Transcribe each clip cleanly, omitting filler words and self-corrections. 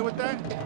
right with that?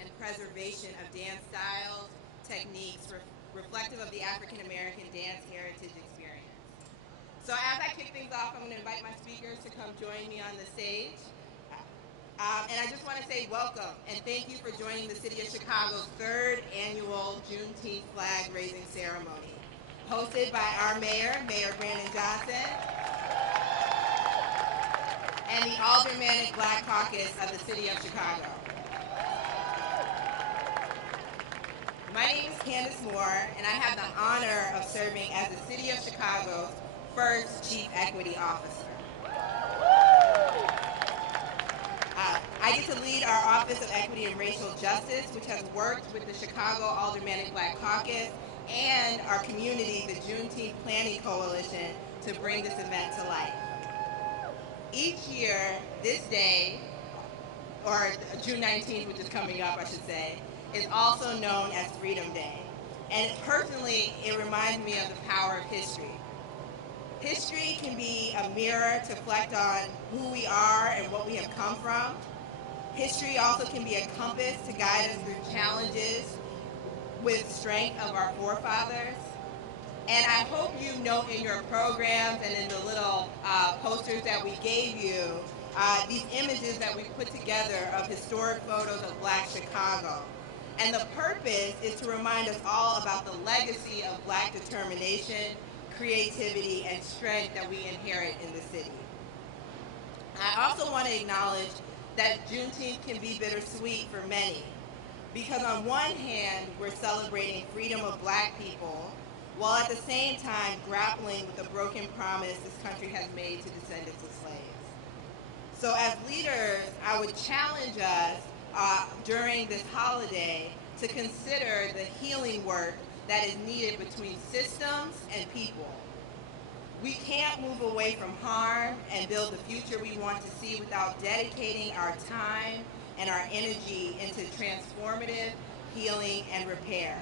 and preservation of dance styles, techniques reflective of the African American dance heritage experience. So as I kick things off, I'm going to invite my speakers to come join me on the stage. And I just want to say welcome and thank you for joining the City of Chicago's 3rd annual Juneteenth flag raising ceremony, hosted by our mayor, Mayor Brandon Johnson, and the Alderman Black Caucus of the City of Chicago. My name is Candace Moore, and I have the honor of serving as the City of Chicago's first Chief Equity Officer. I get to lead our Office of Equity and Racial Justice, which has worked with the Chicago Aldermanic Black Caucus and our community, the Juneteenth Planning Coalition, to bring this event to life. Each year, this day, or June 19th, which is coming up, I should say, is also known as Freedom Day. And personally, it reminds me of the power of history. History can be a mirror to reflect on who we are and what we have come from. History also can be a compass to guide us through challenges with strength of our forefathers. And I hope you note in your programs and in the little posters that we gave you, these images that we put together of historic photos of Black Chicago. And the purpose is to remind us all about the legacy of Black determination, creativity, and strength that we inherit in the city. I also want to acknowledge that Juneteenth can be bittersweet for many, because on one hand, we're celebrating freedom of Black people, while at the same time grappling with the broken promise this country has made to descendants of slaves. So as leaders, I would challenge us during this holiday to consider the healing work that is needed between systems and people. We can't move away from harm and build the future we want to see without dedicating our time and our energy into transformative healing and repair.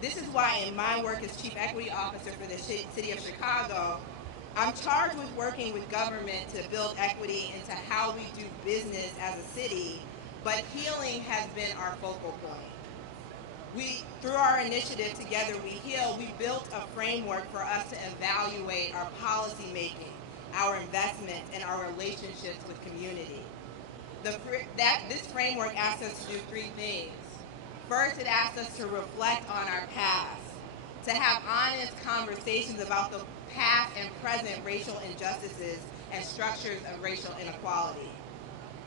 This is why in my work as Chief Equity Officer for the City of Chicago, I'm charged with working with government to build equity into how we do business as a city, but healing has been our focal point. Through our initiative, Together We Heal, we built a framework for us to evaluate our policy making, our investment, and our relationships with community. This framework asks us to do 3 things. First, it asks us to reflect on our past, to have honest conversations about the past and present racial injustices and structures of racial inequality.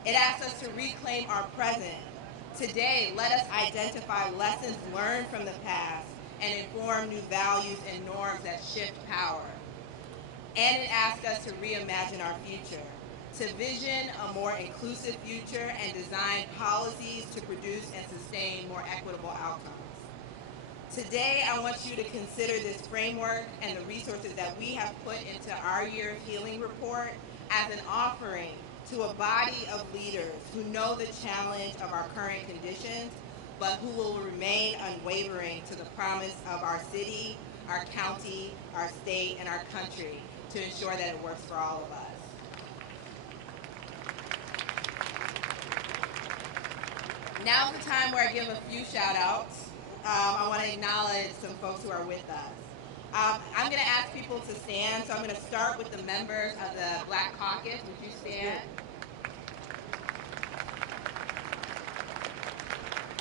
It asks us to reclaim our present. Today, let us identify lessons learned from the past and inform new values and norms that shift power. And it asks us to reimagine our future, to vision a more inclusive future and design policies to produce and sustain more equitable outcomes. Today, I want you to consider this framework and the resources that we have put into our year healing report as an offering to a body of leaders who know the challenge of our current conditions, but who will remain unwavering to the promise of our city, our county, our state, and our country to ensure that it works for all of us. Now's the time where I give a few shout outs. I want to acknowledge some folks who are with us. I'm going to ask people to stand, so I'm going to start with the members of the Black Caucus. Would you stand?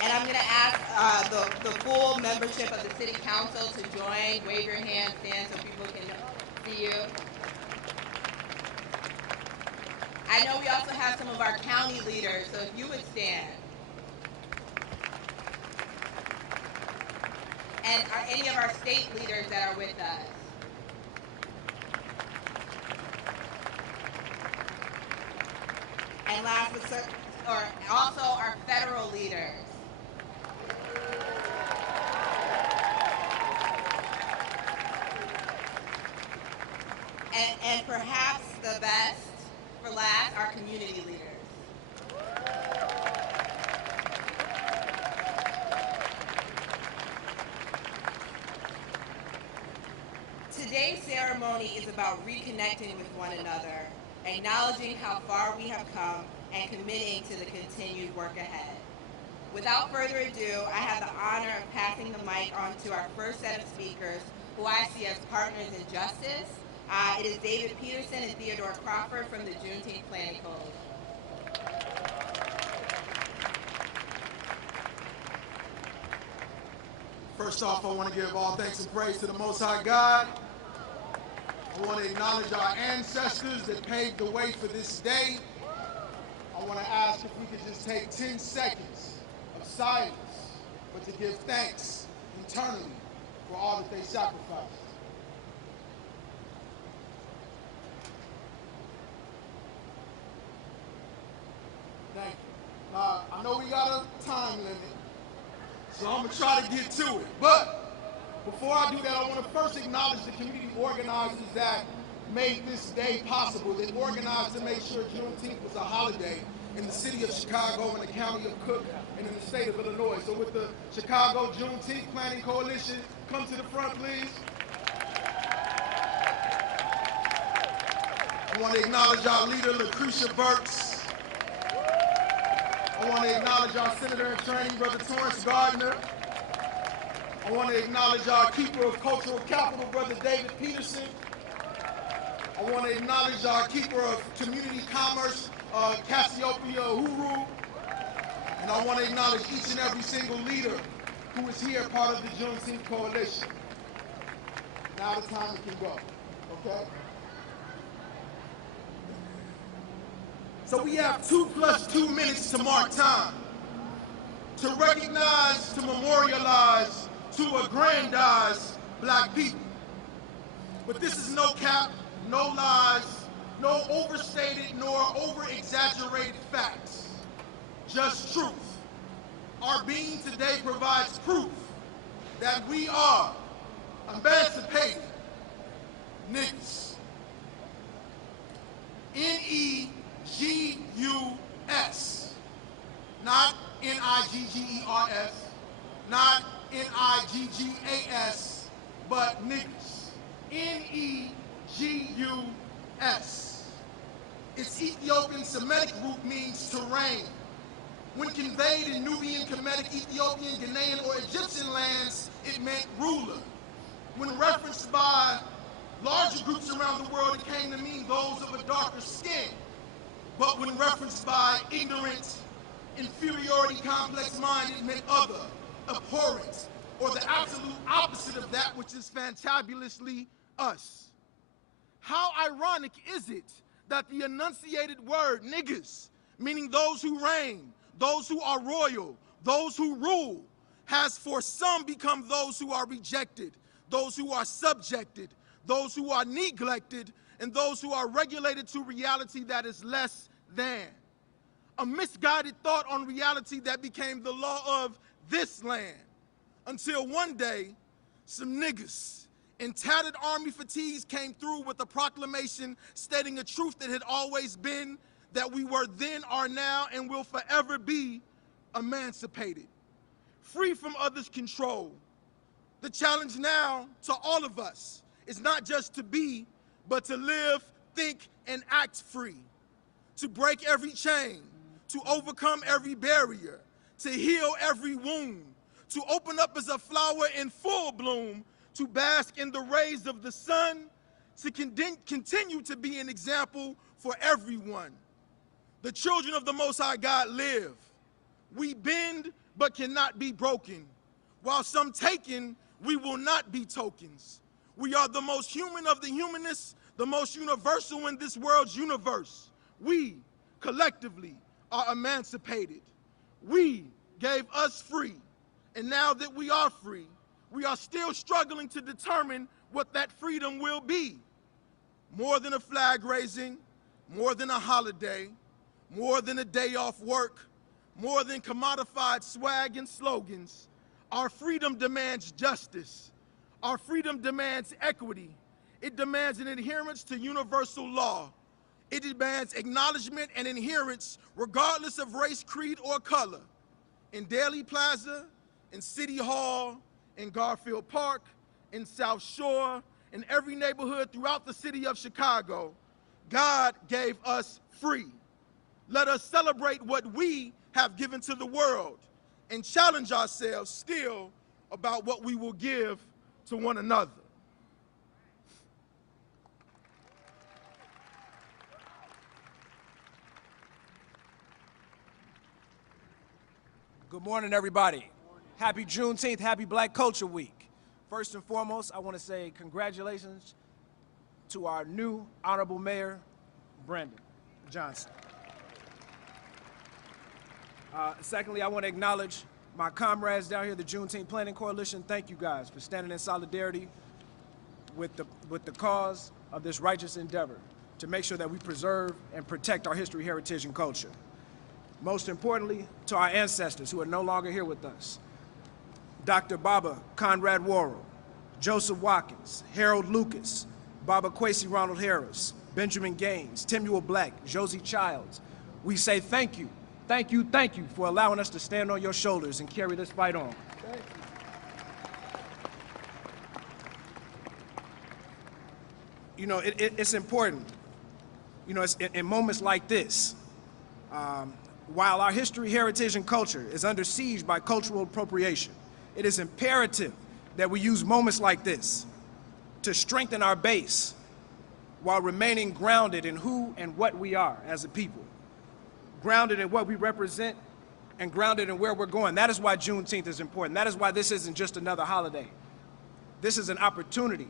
And I'm going to ask the full membership of the City Council to join. Wave your hand, stand so people can see you. I know we also have some of our county leaders, so if you would stand. And any of our state leaders that are with us. And last but also our federal leaders. And perhaps the best for last, our community leaders. Today's ceremony is about reconnecting with one another, acknowledging how far we have come, and committing to the continued work ahead. Without further ado, I have the honor of passing the mic on to our first set of speakers, who I see as partners in justice. It is David Peterson and Theodore Crawford from the Juneteenth Planning Coalition. First off, I want to give all thanks and praise to the Most High God. I want to acknowledge our ancestors that paved the way for this day. I want to ask if we could just take 10 seconds of silence, but to give thanks internally for all that they sacrificed. Thank you. I know we got a time limit, so I'm going to try to get to it. But before I do that, I want to first acknowledge the community organizers that made this day possible. They organized to make sure Juneteenth was a holiday in the city of Chicago and the county of Cook and in the state of Illinois. So with the Chicago Juneteenth Planning Coalition, come to the front, please. I want to acknowledge our leader, Lucretia Burks. I want to acknowledge our Senator in Training, Brother Torrance Gardner. I want to acknowledge our keeper of cultural capital, Brother David Peterson. I want to acknowledge our keeper of community commerce, Cassiopeia Uhuru. And I want to acknowledge each and every single leader who is here, part of the Juneteenth Coalition. Now the time it can go, okay? So we have 2 + 2 minutes to mark time, to recognize, to memorialize, to aggrandize Black people. But this is no cap, no lies, no overstated nor over-exaggerated facts, just truth. Our being today provides proof that we are emancipated niggas. N-E-G-U-S, not N-I-G-G-E-R-S, not N-I-G-G-A-S, but niggas. N-E-G-U-S. Its Ethiopian Semitic root means to reign. When conveyed in Nubian, Kemetic, Ethiopian, Ghanaian, or Egyptian lands, it meant ruler. When referenced by larger groups around the world, it came to mean those of a darker skin. But when referenced by ignorant, inferiority complex mind, it meant other, abhorrent, or the absolute opposite of that which is fantabulously us. How ironic is it that the enunciated word niggas, meaning those who reign, those who are royal, those who rule, has for some become those who are rejected, those who are subjected, those who are neglected, and those who are regulated to reality that is less than. A misguided thought on reality that became the law of this land. Until one day, some niggas in tattered army fatigues came through with a proclamation stating a truth that had always been, that we were then, are now, and will forever be emancipated, free from others' control. The challenge now to all of us is not just to be, but to live, think, and act free, to break every chain, to overcome every barrier, to heal every wound, to open up as a flower in full bloom, to bask in the rays of the sun, to continue to be an example for everyone. The children of the Most High God live. We bend, but cannot be broken. While some taken, we will not be tokens. We are the most human of the humanists, the most universal in this world's universe. We, collectively, are emancipated. We gave us free. And now that we are free, we are still struggling to determine what that freedom will be. More than a flag raising, more than a holiday, more than a day off work, more than commodified swag and slogans, our freedom demands justice. Our freedom demands equity. It demands an adherence to universal law. It demands acknowledgement and adherence regardless of race, creed, or color. In Daly Plaza, in City Hall, in Garfield Park, in South Shore, in every neighborhood throughout the city of Chicago, God gave us free. Let us celebrate what we have given to the world and challenge ourselves still about what we will give to one another. Good morning, everybody. Happy Juneteenth, happy Black Culture Week. First and foremost, I want to say congratulations to our new Honorable Mayor, Brandon Johnson. Secondly, I want to acknowledge my comrades down here, the Juneteenth Planning Coalition. Thank you guys for standing in solidarity with the cause of this righteous endeavor to make sure that we preserve and protect our history, heritage, and culture. Most importantly, to our ancestors who are no longer here with us. Dr. Baba Conrad Worrell, Joseph Watkins, Harold Lucas, Baba Kwesi Ronald Harris, Benjamin Gaines, Timuel Black, Josie Childs. We say thank you, thank you, thank you for allowing us to stand on your shoulders and carry this fight on. Thank you. You know, it's important, you know, it's in moments like this, while our history, heritage, and culture is under siege by cultural appropriation, it is imperative that we use moments like this to strengthen our base while remaining grounded in who and what we are as a people, grounded in what we represent and grounded in where we're going. That is why Juneteenth is important. That is why this isn't just another holiday. This is an opportunity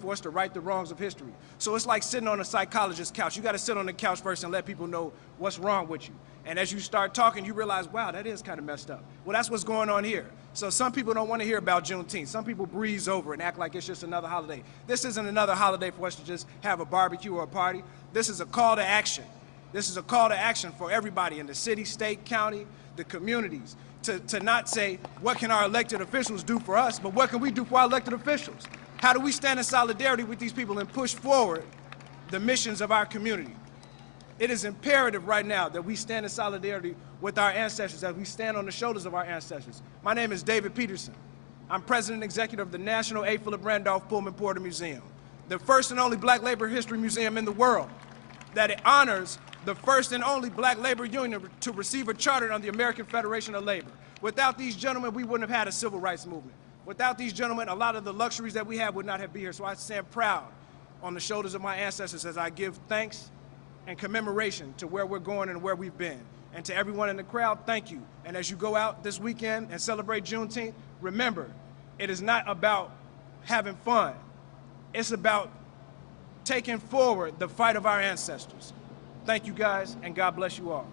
for us to right the wrongs of history. So it's like sitting on a psychologist's couch. You got to sit on the couch first and let people know what's wrong with you. And as you start talking, you realize, wow, that is kind of messed up. Well, that's what's going on here. So some people don't want to hear about Juneteenth. Some people breeze over and act like it's just another holiday. This isn't another holiday for us to just have a barbecue or a party. This is a call to action. This is a call to action for everybody in the city, state, county, the communities, to not say, what can our elected officials do for us, but what can we do for our elected officials? How do we stand in solidarity with these people and push forward the missions of our community? It is imperative right now that we stand in solidarity with our ancestors, as we stand on the shoulders of our ancestors. My name is David Peterson. I'm president and executive of the National A. Philip Randolph Pullman Porter Museum, the first and only Black labor history museum in the world that it honors the first and only Black labor union to receive a charter on the American Federation of Labor. Without these gentlemen, we wouldn't have had a civil rights movement. Without these gentlemen, a lot of the luxuries that we have would not have been here. So I stand proud on the shoulders of my ancestors as I give thanks and commemoration to where we're going and where we've been. And to everyone in the crowd, thank you. And as you go out this weekend and celebrate Juneteenth, remember, it is not about having fun. It's about taking forward the fight of our ancestors. Thank you guys, and God bless you all.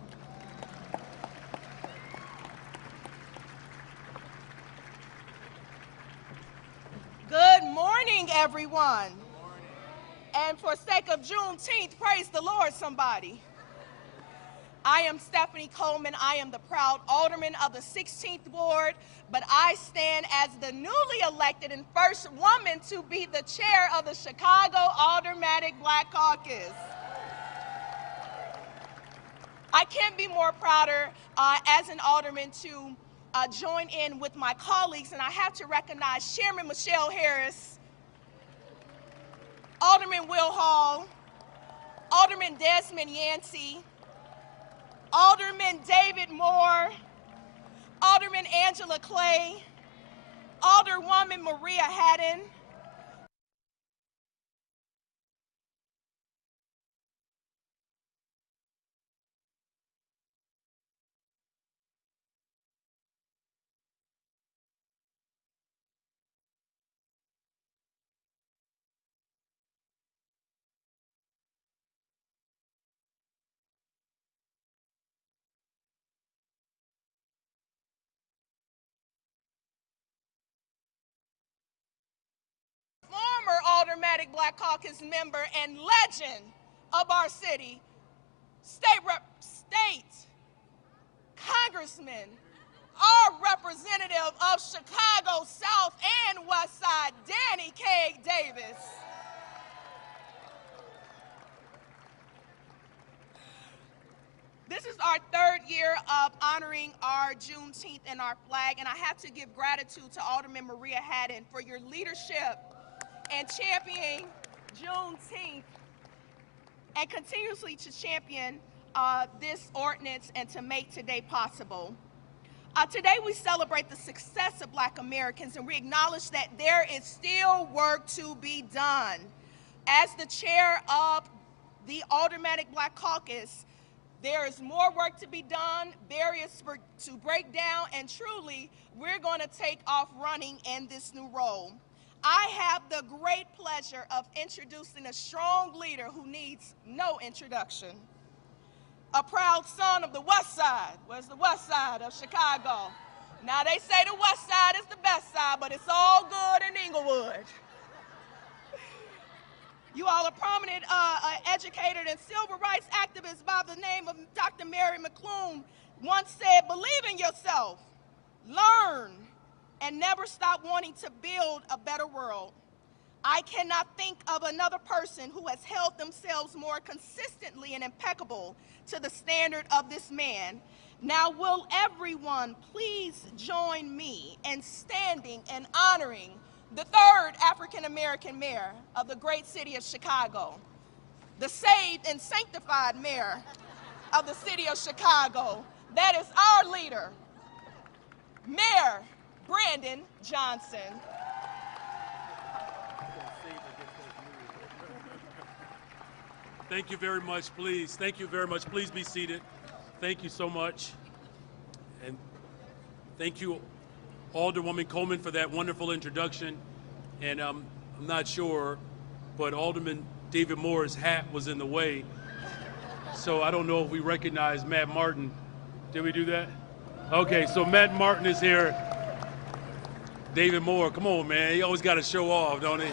Good morning, everyone. Good morning. And for sake of Juneteenth, praise the Lord, somebody. I am Stephanie Coleman. I am the proud alderman of the 16th Ward, but I stand as the newly elected and first woman to be the chair of the Chicago Aldermanic Black Caucus. I can't be more prouder as an alderman to join in with my colleagues, and I have to recognize Chairman Michelle Harris, Alderman Will Hall, Alderman Desmond Yancey, Alderman David Moore, Alderman Angela Clay, Alderwoman Maria Haddon, former Aldermanic Black Caucus member and legend of our city, state congressman, our representative of Chicago South and West Side, Danny K. Davis. This is our third year of honoring our Juneteenth and our flag, and I have to give gratitude to Alderman Maria Haddon for your leadership and championing Juneteenth and continuously to champion this ordinance and to make today possible. Today we celebrate the success of Black Americans, and we acknowledge that there is still work to be done. As the chair of the Aldermanic Black Caucus, there is more work to be done, barriers to break down, and truly, we're going to take off running in this new role. I have the great pleasure of introducing a strong leader who needs no introduction. A proud son of the West Side. Where's the West Side of Chicago? Now they say the West Side is the best side, but it's all good in Inglewood. You all are prominent educator and civil rights activist by the name of Dr. Mary McClune once said, believe in yourself, learn, and never stop wanting to build a better world. I cannot think of another person who has held themselves more consistently and impeccable to the standard of this man. Now, will everyone please join me in standing and honoring the third African-American mayor of the great city of Chicago, the saved and sanctified mayor of the city of Chicago. That is our leader, Mayor Brandon Johnson. Thank you very much, please. Thank you very much. Please be seated. Thank you so much. And thank you, Alderwoman Coleman, for that wonderful introduction. And I'm not sure, but Alderman David Moore's hat was in the way. So I don't know if we recognize Matt Martin. Did we do that? Okay, so Matt Martin is here. David Moore, come on, man. He always got to show off, don't he?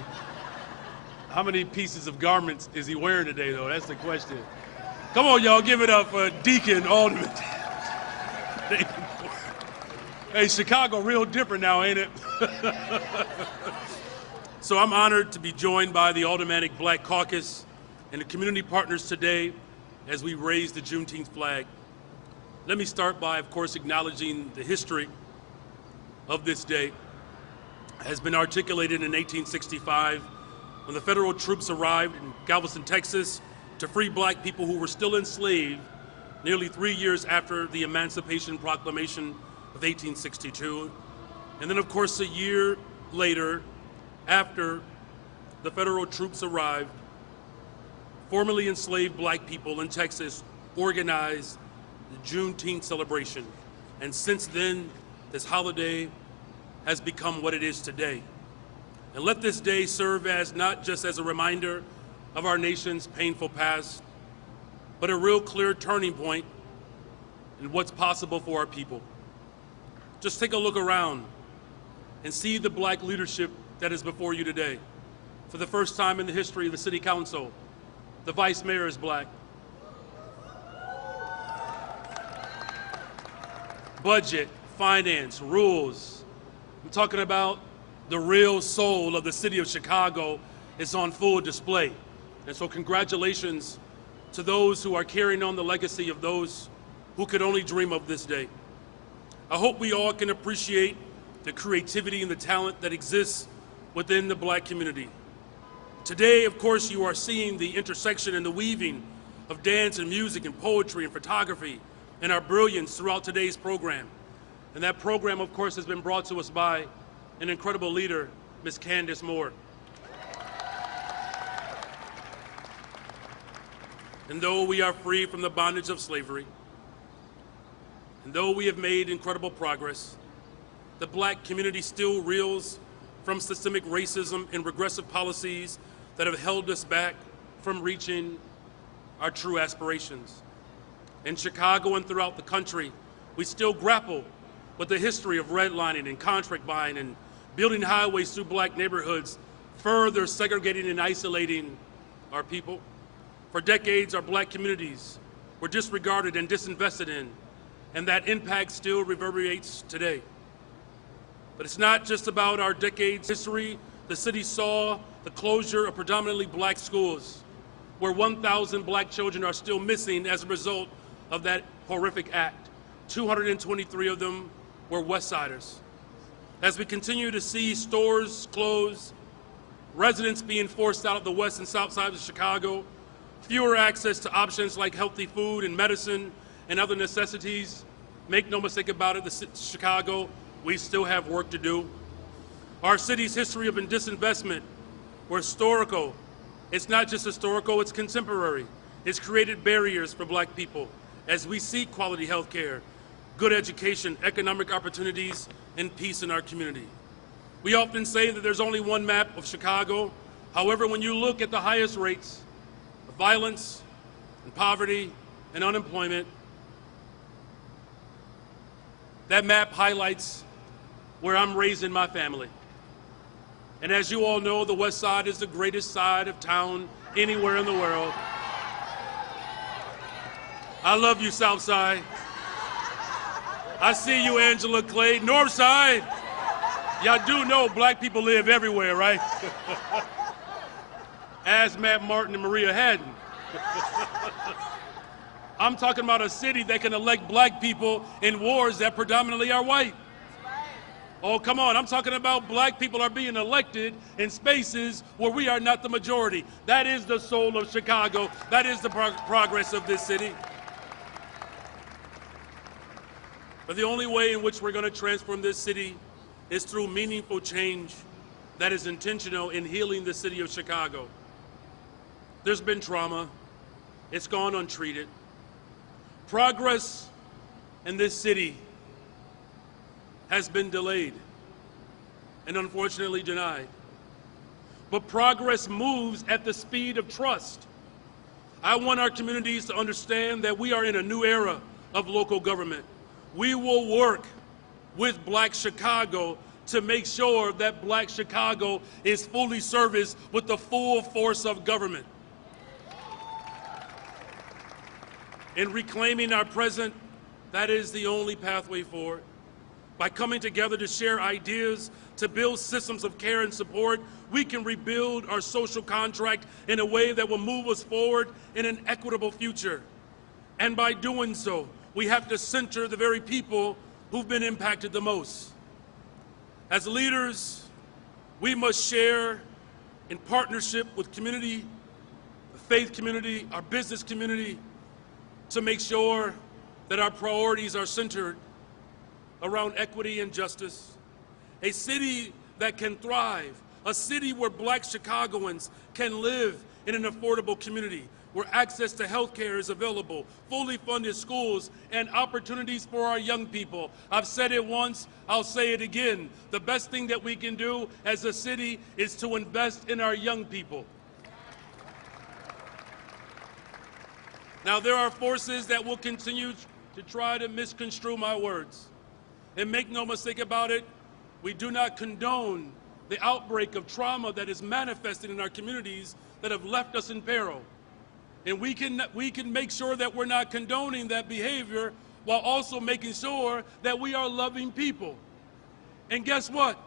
How many pieces of garments is he wearing today, though? That's the question. Come on, y'all, give it up for Deacon Alderman. Hey, Chicago real different now, ain't it? So I'm honored to be joined by the Aldermanic Black Caucus and the community partners today as we raise the Juneteenth flag. Let me start by, of course, acknowledging the history of this day. It has been articulated in 1865 when the federal troops arrived in Galveston, Texas, to free Black people who were still enslaved nearly 3 years after the Emancipation Proclamation of 1862. And then, of course, a year later, after the federal troops arrived, formerly enslaved Black people in Texas organized the Juneteenth celebration. And since then, this holiday has become what it is today. And let this day serve as not just as a reminder of our nation's painful past, but a real clear turning point in what's possible for our people. Just take a look around and see the Black leadership that is before you today. For the first time in the history of the City Council, the Vice Mayor is Black. Budget, finance, rules. I'm talking about the real soul of the city of Chicago is on full display. And so congratulations to those who are carrying on the legacy of those who could only dream of this day. I hope we all can appreciate the creativity and the talent that exists within the Black community. Today, of course, you are seeing the intersection and the weaving of dance and music and poetry and photography and our brilliance throughout today's program. And that program, of course, has been brought to us by an incredible leader, Ms. Candace Moore. And though we are free from the bondage of slavery, and though we have made incredible progress, the Black community still reels from systemic racism and regressive policies that have held us back from reaching our true aspirations. In Chicago and throughout the country, we still grapple with the history of redlining and contract buying and building highways through Black neighborhoods, further segregating and isolating our people. For decades, our Black communities were disregarded and disinvested in, and that impact still reverberates today. But it's not just about our decades' history. The city saw the closure of predominantly Black schools, where 1,000 Black children are still missing as a result of that horrific act. 223 of them were West Siders. As we continue to see stores close, residents being forced out of the west and south sides of Chicago, fewer access to options like healthy food and medicine and other necessities, Make no mistake about it, Chicago, we still have work to do. Our city's history of disinvestment or historical, it's not just historical, it's contemporary. It's created barriers for black people as we seek quality health care, good education, economic opportunities, and peace in our community. We often say that there's only one map of Chicago. However, when you look at the highest rates of violence and poverty and unemployment, that map highlights where I'm raising my family. And as you all know, the West Side is the greatest side of town anywhere in the world. I love you, South Side. I see you, Angela Clay. North Side, y'all do know black people live everywhere, right? As Matt Martin and Maria Haddon. I'm talking about a city that can elect black people in wards that predominantly are white. Oh, come on, I'm talking about black people are being elected in spaces where we are not the majority. That is the soul of Chicago. That is the progress of this city. But the only way in which we're going to transform this city is through meaningful change that is intentional in healing the city of Chicago. There's been trauma. It's gone untreated. Progress in this city has been delayed and unfortunately denied. But progress moves at the speed of trust. I want our communities to understand that we are in a new era of local government. We will work with Black Chicago to make sure that Black Chicago is fully serviced with the full force of government. In reclaiming our present, that is the only pathway forward. By coming together to share ideas, to build systems of care and support, we can rebuild our social contract in a way that will move us forward in an equitable future. And by doing so, we have to center the very people who've been impacted the most. As leaders, we must share in partnership with community, the faith community, our business community, to make sure that our priorities are centered around equity and justice. A city that can thrive, a city where Black Chicagoans can live in an affordable community, where access to health care is available, fully funded schools, and opportunities for our young people. I've said it once, I'll say it again. The best thing that we can do as a city is to invest in our young people. Now, there are forces that will continue to try to misconstrue my words. And make no mistake about it, we do not condone the outbreak of trauma that is manifested in our communities that have left us in peril. And we can make sure that we're not condoning that behavior while also making sure that we are loving people. And guess what?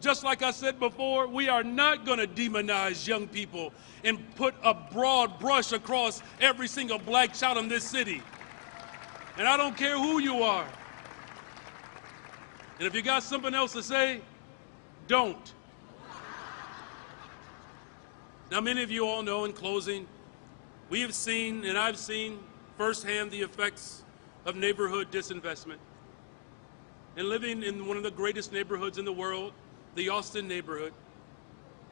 Just like I said before, we are not going to demonize young people and put a broad brush across every single Black child in this city. And I don't care who you are. And if you got something else to say, don't. Now, many of you all know, in closing, we have seen, and I've seen firsthand, the effects of neighborhood disinvestment. And living in one of the greatest neighborhoods in the world, the Austin neighborhood,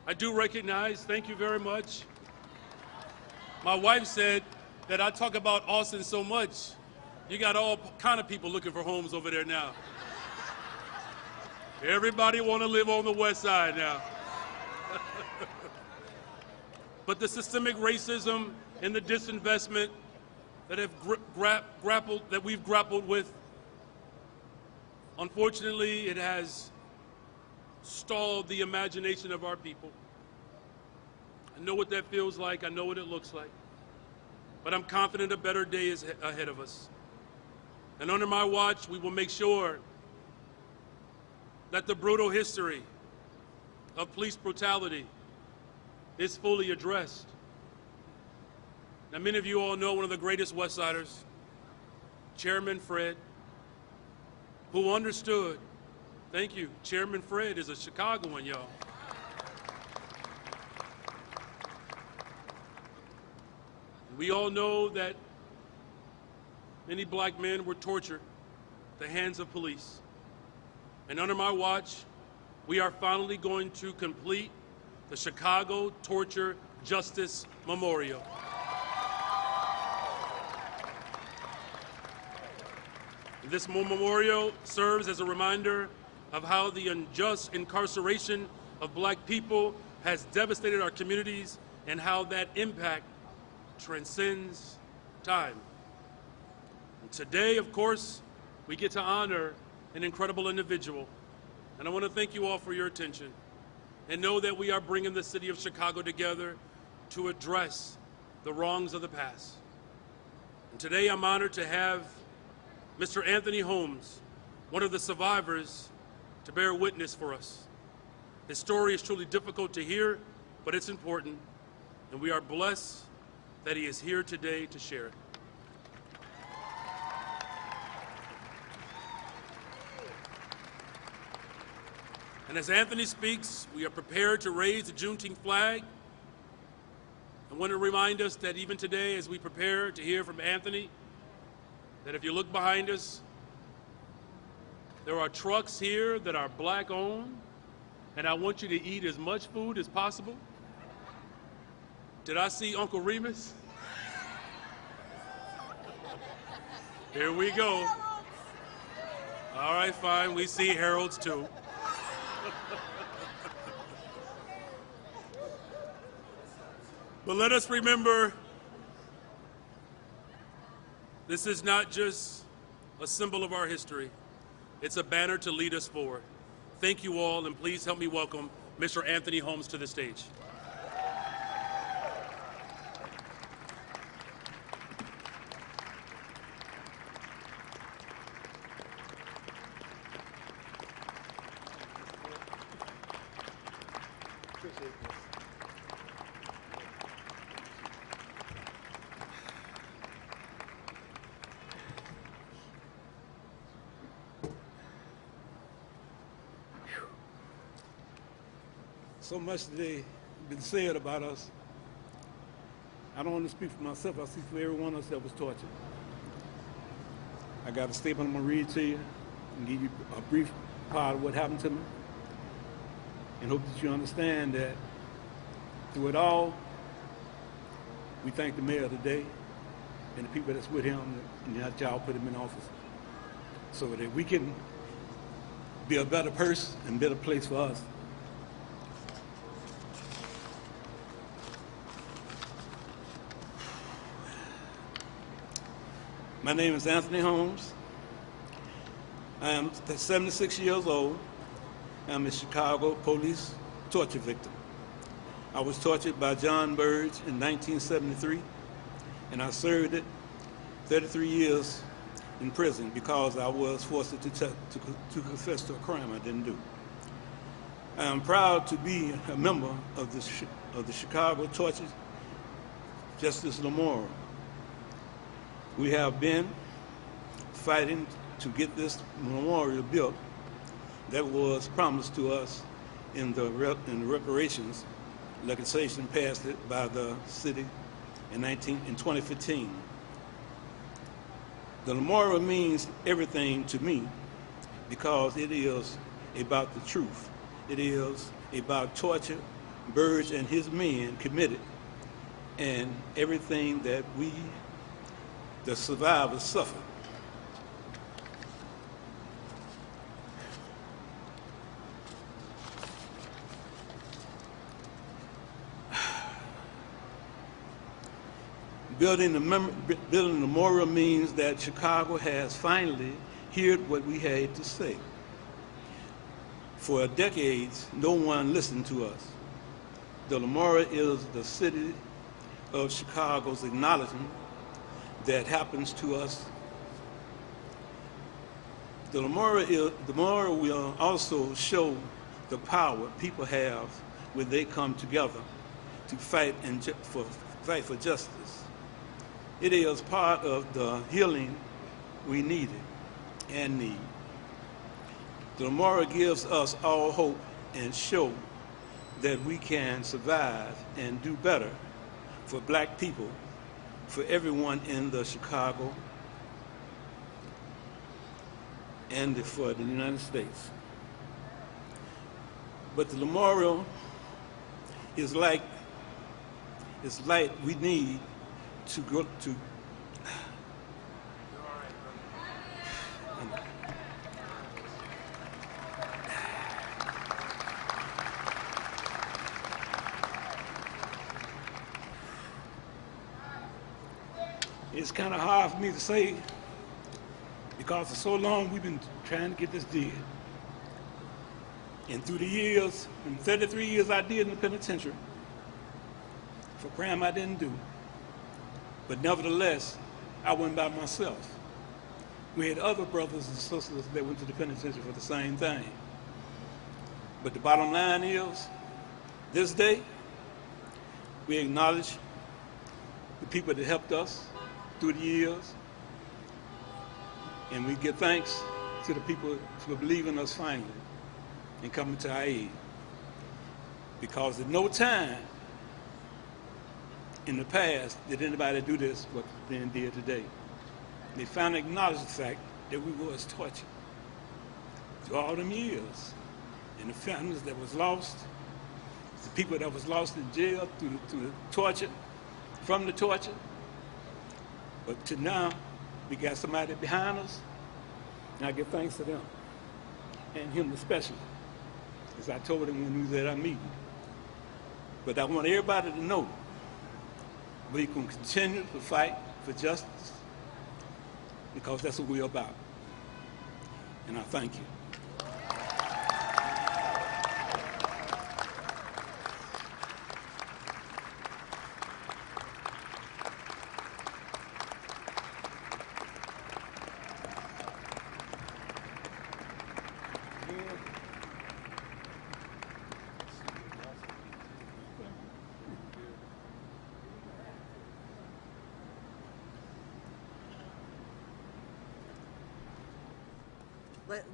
I do recognize, thank you very much. My wife said that I talk about Austin so much, you got all kind of people looking for homes over there now. Everybody want to live on the West Side now. But the systemic racism and the disinvestment that have we've grappled with, unfortunately, it has stalled the imagination of our people. I know what that feels like. I know what it looks like. But I'm confident a better day is ahead of us. And under my watch, we will make sure that the brutal history of police brutality is fully addressed. Now, many of you all know one of the greatest West Siders, Chairman Fred, who understood. Thank you. Chairman Fred is a Chicagoan, y'all. We all know that many Black men were tortured the hands of police. And under my watch, we are finally going to complete the Chicago Torture Justice Memorial. This memorial serves as a reminder of how the unjust incarceration of Black people has devastated our communities and how that impact transcends time. And today, of course, we get to honor an incredible individual. And I want to thank you all for your attention and know that we are bringing the city of Chicago together to address the wrongs of the past. And today I'm honored to have Mr. Anthony Holmes, one of the survivors, to bear witness for us. His story is truly difficult to hear, but it's important, and we are blessed that he is here today to share it. And as Anthony speaks, we are prepared to raise the Juneteenth flag. I want to remind us that even today, as we prepare to hear from Anthony, that if you look behind us, there are trucks here that are Black owned, and I want you to eat as much food as possible. Did I see Uncle Remus? Here we go. All right, fine, we see Harold's too. But let us remember, this is not just a symbol of our history. It's a banner to lead us forward. Thank you all, and please help me welcome Mr. Anthony Holmes to the stage. So much today been said about us. I don't want to speak for myself, I speak for everyone else that was tortured. I got a statement I'm gonna read to you and give you a brief part of what happened to me, and hope that you understand that through it all, we thank the mayor today and the people that's with him, and that y'all put him in office, so that we can be a better person and better place for us. My name is Anthony Holmes. I am 76 years old. I'm a Chicago police torture victim. I was tortured by John Burge in 1973, and I served it 33 years in prison because I was forced to confess to a crime I didn't do. I am proud to be a member of the Chicago Torture Justice Memorial. We have been fighting to get this memorial built that was promised to us in the reparations legislation passed it by the city in 2015. The memorial means everything to me because it is about the truth. It is about torture Burge and his men committed and everything that we, the survivors, suffered. Building the memorial means that Chicago has finally heard what we had to say. For decades, no one listened to us. The memorial is the city of Chicago's acknowledgement that happens to us. The memorial will also show the power people have when they come together to fight for justice. It is part of the healing we needed and need. The memorial gives us all hope and show that we can survive and do better for Black people, for everyone in the Chicago and for the United States. But the memorial is like we need to go to. It's kind of hard for me to say because for so long we've been trying to get this did. And through the years, in 33 years I did in the penitentiary for crime I didn't do. But nevertheless, I went by myself. We had other brothers and sisters that went to the penitentiary for the same thing. But the bottom line is, this day, we acknowledge the people that helped us through the years, and we give thanks to the people for believing us finally and coming to our aid. Because at no time in the past did anybody do this what being did today. They finally acknowledged the fact that we was tortured through all them years, and the families that was lost, the people that was lost in jail through the torture, from the torture. But to now, we got somebody behind us, and I give thanks to them, and him especially, as I told him when we was at our meeting. But I want everybody to know we can continue to fight for justice, because that's what we're about. And I thank you.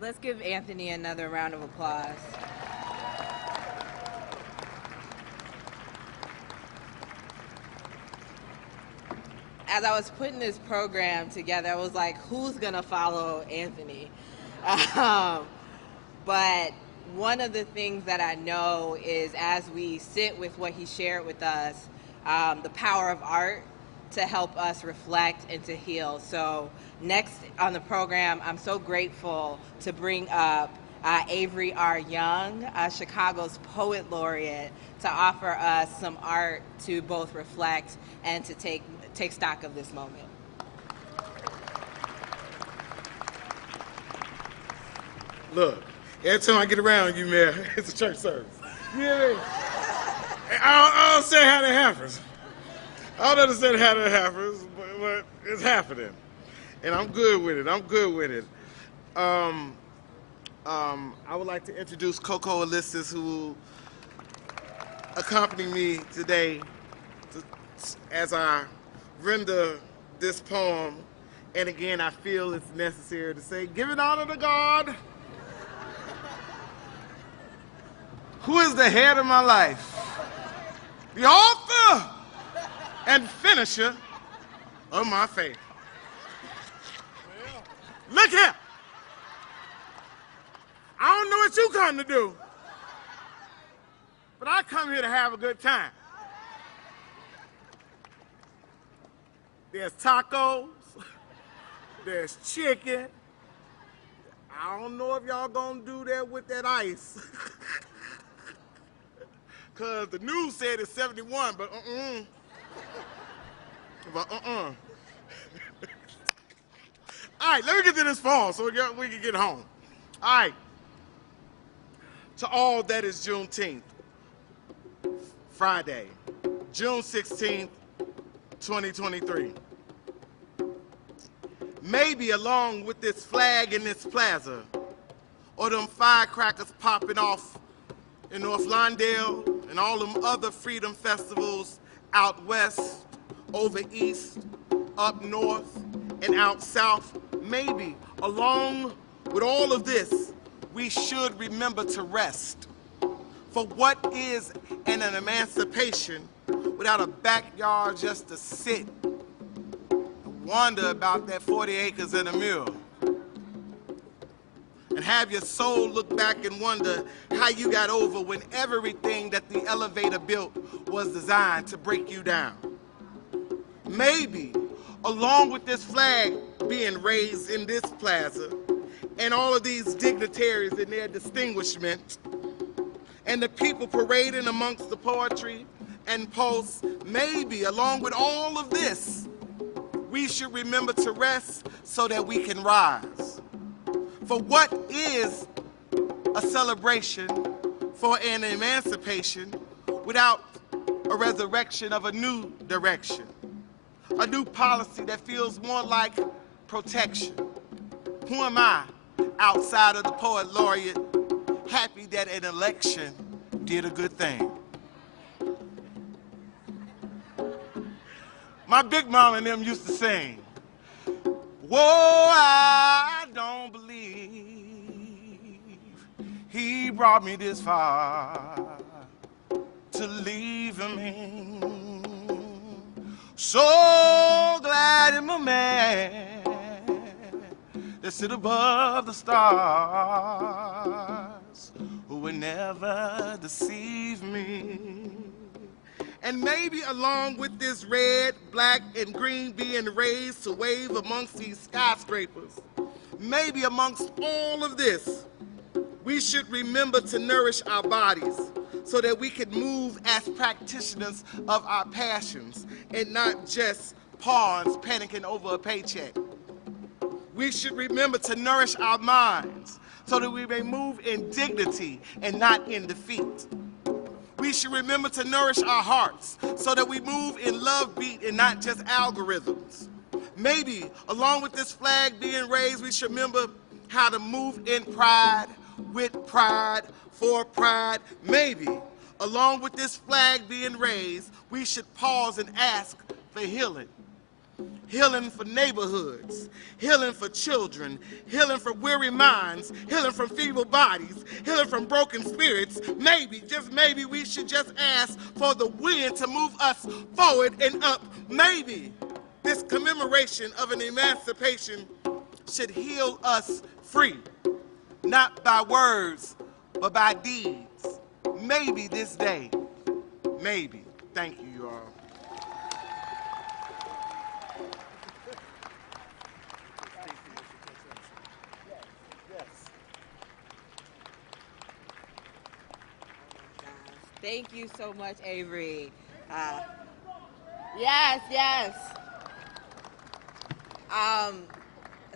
Let's give Anthony another round of applause. As I was putting this program together, I was like, who's gonna follow Anthony? But one of the things that I know is as we sit with what he shared with us, the power of art to help us reflect and to heal. So next on the program, I'm so grateful to bring up Avery R. Young, Chicago's Poet Laureate, to offer us some art to both reflect and to take stock of this moment. Look, every time I get around you, man, it's a church service. You know what I mean? I don't understand how that happens. I don't understand how that happens, but it's happening. And I'm good with it. I'm good with it. I would like to introduce Coco Alystis, who accompanied me today as I render this poem. And again, I feel it's necessary to say, give it honor to God, who is the head of my life, the author and finisher of my faith. Look here. I don't know what you come to do, but I come here to have a good time. There's tacos, there's chicken. I don't know if y'all gonna do that with that ice. Cause the news said it's 71, but All right, let me get to this phone so we can get home. All right. To all that is Juneteenth, Friday, June 16th, 2023. Maybe along with this flag in this plaza, or them firecrackers popping off in North Lawndale and all them other freedom festivals out west, over east, up north, and out south, maybe along with all of this, we should remember to rest. For what is an emancipation without a backyard just to sit and wonder about that 40 acres and a mule? and have your soul look back and wonder how you got over when everything that the elevator built was designed to break you down. Maybe, along with this flag being raised in this plaza, and all of these dignitaries in their distinguishment, and the people parading amongst the poetry and posts, maybe, along with all of this, we should remember to rest so that we can rise. For what is a celebration for an emancipation without a resurrection of a new direction? A new policy that feels more like protection. Who am I, outside of the poet laureate, happy that an election did a good thing? My big mom and them used to sing, whoa, I don't believe he brought me this far to leave me. So glad I'm a man that sit above the stars, who would never deceive me. And maybe along with this red, black, and green being raised to wave amongst these skyscrapers, maybe amongst all of this, we should remember to nourish our bodies so that we can move as practitioners of our passions and not just pawns panicking over a paycheck. We should remember to nourish our minds so that we may move in dignity and not in defeat. We should remember to nourish our hearts so that we move in love beat and not just algorithms. Maybe, along with this flag being raised, we should remember how to move in pride, with pride, for pride. Maybe, along with this flag being raised, we should pause and ask for healing. Healing for neighborhoods, healing for children, healing for weary minds, healing from feeble bodies, healing from broken spirits. Maybe, just maybe, we should just ask for the wind to move us forward and up. Maybe this commemoration of an emancipation should heal us free, not by words, but by deeds. Maybe this day, maybe. Thank you, you all. Thank you so much, Avery. Yes, yes.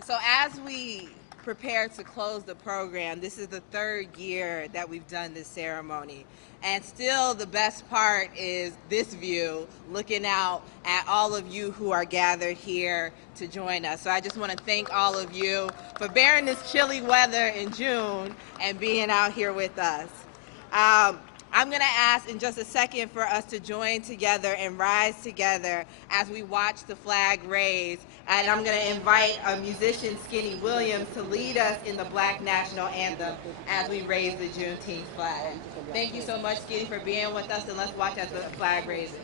So as we prepare to close the program, this is the third year that we've done this ceremony. And still the best part is this view, looking out at all of you who are gathered here to join us. So I just want to thank all of you for bearing this chilly weather in June and being out here with us. I'm going to ask in just a second for us to join together and rise together as we watch the flag raise. And I'm going to invite musician Skinny Williams to lead us in the Black National Anthem as we raise the Juneteenth flag. Thank you so much, Skinny, for being with us, and let's watch as the flag raises.